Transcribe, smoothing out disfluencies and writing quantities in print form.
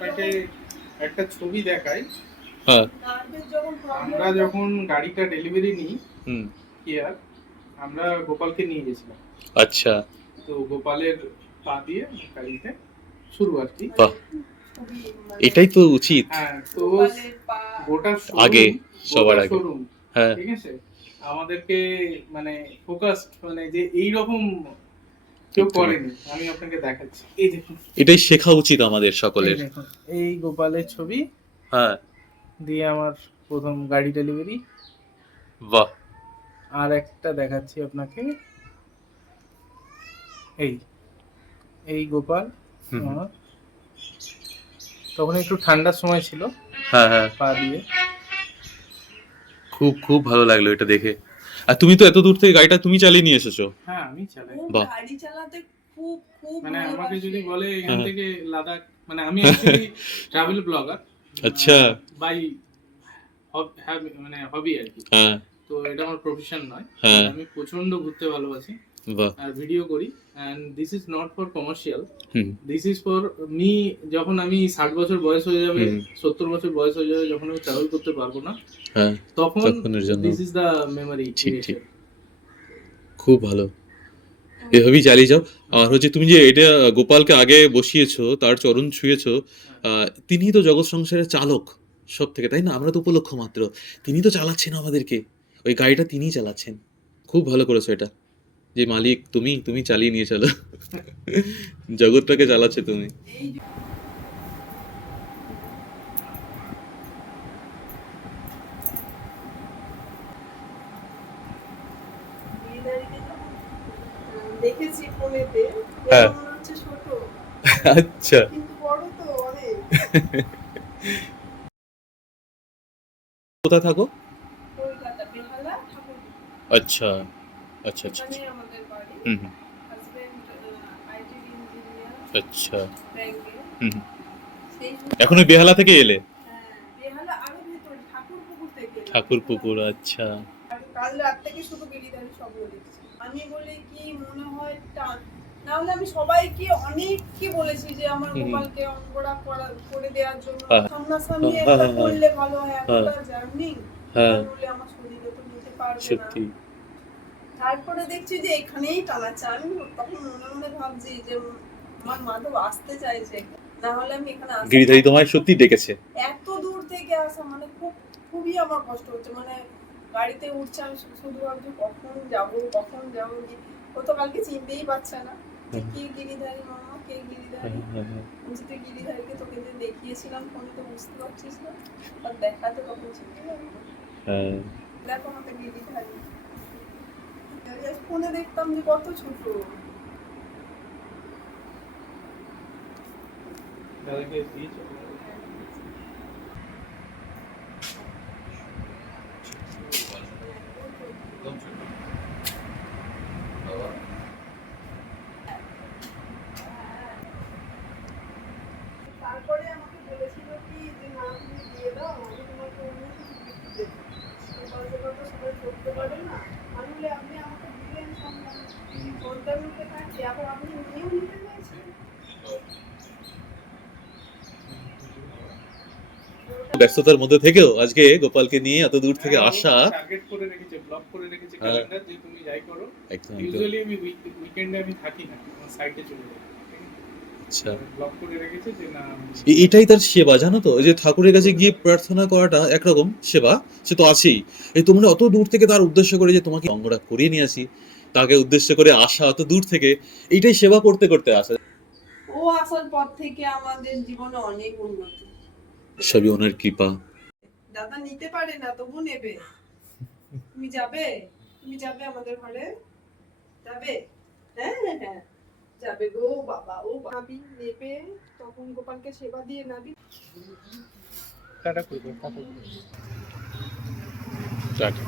আপনাকে একটা ছবি দেখাই। হ্যাঁ, আমরা যখন গাড়িটা ডেলিভারি নিই কিয়ার, আমরা গোপালকে নিয়ে গেছিলাম। আচ্ছা, তো গোপালের পা দিয়ে গাড়িতে শুরু আর কি। বাহ, এটাই তো উচিত। হ্যাঁ, তো গোটা আগে, শোরুম, সবার গোটা আগে। শোরুম, হ্যাঁ, ঠিক আছে, আমাদেরকে মানে ফোকাসড, মানে যে এইরকম কেউ একদম। করেনি। আমি আপনাকে দেখাচ্ছি, এই দেখুন, এটাই শেখা উচিত আমাদের এই সকলের। দেখুন, এই গোপালের ছবি হ্যাঁ, দিয়ে আমার প্রথম গাড়ি ডেলিভারি। বাহ, আর একটা দেখাচ্ছি আপনাকে, এই এই গোপাল হুম, হুম। আমার, তখন একটু ঠান্ডার সময় ছিল, হ্যাঁ, হ্যাঁ, পা দিয়ে। খুব খুব ভালো লাগলো এটা দেখে। আর তুমি তো এত দূর থেকে গাড়িটা তুমি চালিয়ে নিয়ে এসেছো। হ্যাঁ, আমি চালাই। বাহ, গাড়ি চালাতে খুব খুব মানে আমাকে ভালোবাসে। যদি বলে এখান হ্যাঁ। থেকে লাদাখ, মানে আমি অ্যাকচুয়ালি ট্রাভেল ব্লগার আচ্ছা, বাই মানে হবি আর কি। হ্যাঁ, তো এটা আমার প্রফেশন নয়, হ্যাঁ, আমি প্রচন্ড ঘুরতে ভালোবাসি বাহ, আর ভিডিও করি। And this is not for commercial, hmm, this is for me. যখন আমি 60 বছর বয়স হয়ে যাবে, হুম। 70 বছর বয়স হয়ে যাবে, যখন আমি ট্রাভেল করতে পারবো না, হ্যাঁ, তখন তখনের জন্য। দিস ইজ দ্য মেমোরি ঠিক, ঠিক, ক্রিয়েশন। খুব ভালো। এভাবেই চালিয়ে যাও। আর হচ্ছে তুমি যে এটা গোপালকে আগে বসিয়েছো, তার চরণ ছুঁয়েছো, তিনি তো জগৎ সংসারের চালক সব থেকে, তাই না? আমরা তো উপলক্ষ মাত্র। তিনি তো চালাচ্ছেন আমাদেরকে, ওই গাড়িটা তিনিই চালাচ্ছেন। খুব ভালো করেছো এটা, যে মালিক তুমি, তুমি চালিয়ে নিয়ে চলো। জগৎটাকে চালাচ্ছে তুমি। বিয়েবাড়িতে যখন দেখেছি ফোনেতে, হ্যাঁ। মনে হচ্ছে ছোট, আচ্ছা। কিন্তু বড় তো অনেক। কোথায় থাকো? কলকাতা বেহালা ঠাকুরপুর, আচ্ছা, আচ্ছা, আচ্ছা, এখানে আচ্ছা। আমাদের বাড়ি। হুম, হুম। হাজবেন্ড আইটি ইঞ্জিনিয়ার আচ্ছা। ব্যাংকে। হুম, হুম। সেই এখন ওই বেহালা থেকে এলে? হ্যাঁ, বেহালা আরো ভেতরে ঠাকুরপুকুর থেকে এলাম। ঠাকুর পুকুর, আচ্ছা। আর কাল রাত থেকে শুধু গিরিধারী সব বলেছি। আমি বলি কি মনে হয় টান, না হলে আমি সবাইকে অনেককে বলেছি যে আমার হুম, হুম। গোপালকে অঙ্গরা করে দেওয়ার জন্য হ্যাঁ, সামনাসামনি হ্যাঁ, একটা হ্যাঁ, হ্যাঁ, করলে ভালো হয়, হ্যাঁ, এতটা জার্নি হ্যাঁ, তাহলে আমার শরীরে তো নিতে পারবে না। সত্যি। তারপরে দেখছি যে এখানেই টানাচ্ছে। আমি তখন মনে মনে ভাবছি যে আমার মাধব আসতে চাইছে, না হলে আমি এখানে আসতে গিরিধারী পারবো তোমায় না। সত্যি ডেকেছে। এত দূর থেকে আসা মানে খুবই আমার কষ্ট হচ্ছে। মানে গাড়িতে উঠছে, আমি শুধু ভাবছি কখন যাবো কখন যাবো। ও তো কালকে চিনতেই পারছে না যে কে গিরিধারী, মামা কে গিরিধারী। বলছি তুই গিরিধারীকে তোকে যে দেখিয়েছিলাম ফোনে, তো বুঝতে পারছিস না, আর দেখাতে কখন চিনতে পারবো। হ্যাঁ, দেখো আমাকে গিরিধারী, ফোনে দেখতাম যে কত ছোট। দাদাকে দিয়েছো? তারপরে আমাকে বলেছিল কি যে না তুমি দিয়ে দাও, আমি তোমাকে অন্য কিছু গিফট দেবো। গোপাল সেবা তো সবাই করতে পারে না, আমি বলে আপনি আমাকে দিলেন সন্তান, সন্তান রূপে থাকছে, আবার আপনি নিয়েও নিতে চাইছেন। ব্যস্ততার মধ্যে থেকেও আজকে গোপালকে নিয়ে এত দূর থেকে আসা। টার্গেট করে রেখেছে, ব্লক করে রেখেছে হ্যাঁ। ক্যালেন্ডার, যে তুমি যাই করো। একদম, একদম। ইউজুয়ালি আমি উইকেন্ডে আমি থাকি না, আমার সাইটে চলে যাই। আচ্ছা, ব্লক করে রেখেছে যে না এটাই তার সেবা, জানো তো? এই যে ঠাকুরের কাছে গিয়ে প্রার্থনা করাটা একরকম সেবা, সে তো আছেই। এই তোমরা অত দূর থেকে তার উদ্দেশ্য করে যে তোমাকে অঙ্গরা করিয়ে নিয়ে আসি, তাকে উদ্দেশ্য করে আসা অত দূর থেকে, এইটাই সেবা করতে করতে আসা। ও আসার পর থেকে আমাদের জীবনে অনেক উন্নতি। সবই ওনার কৃপা। দাদা নিতে পারে না, তবু নেবে। তুমি যাবে, তুমি যাবে আমাদের ঘরে, যাবে? হ্যাঁ হ্যাঁ হ্যাঁ যাবে গো বাবা। ও ভাবি নেবে, তখন গোপালকে সেবা দিয়ে নাবি। টাটা করবে, টাটা। টাটা।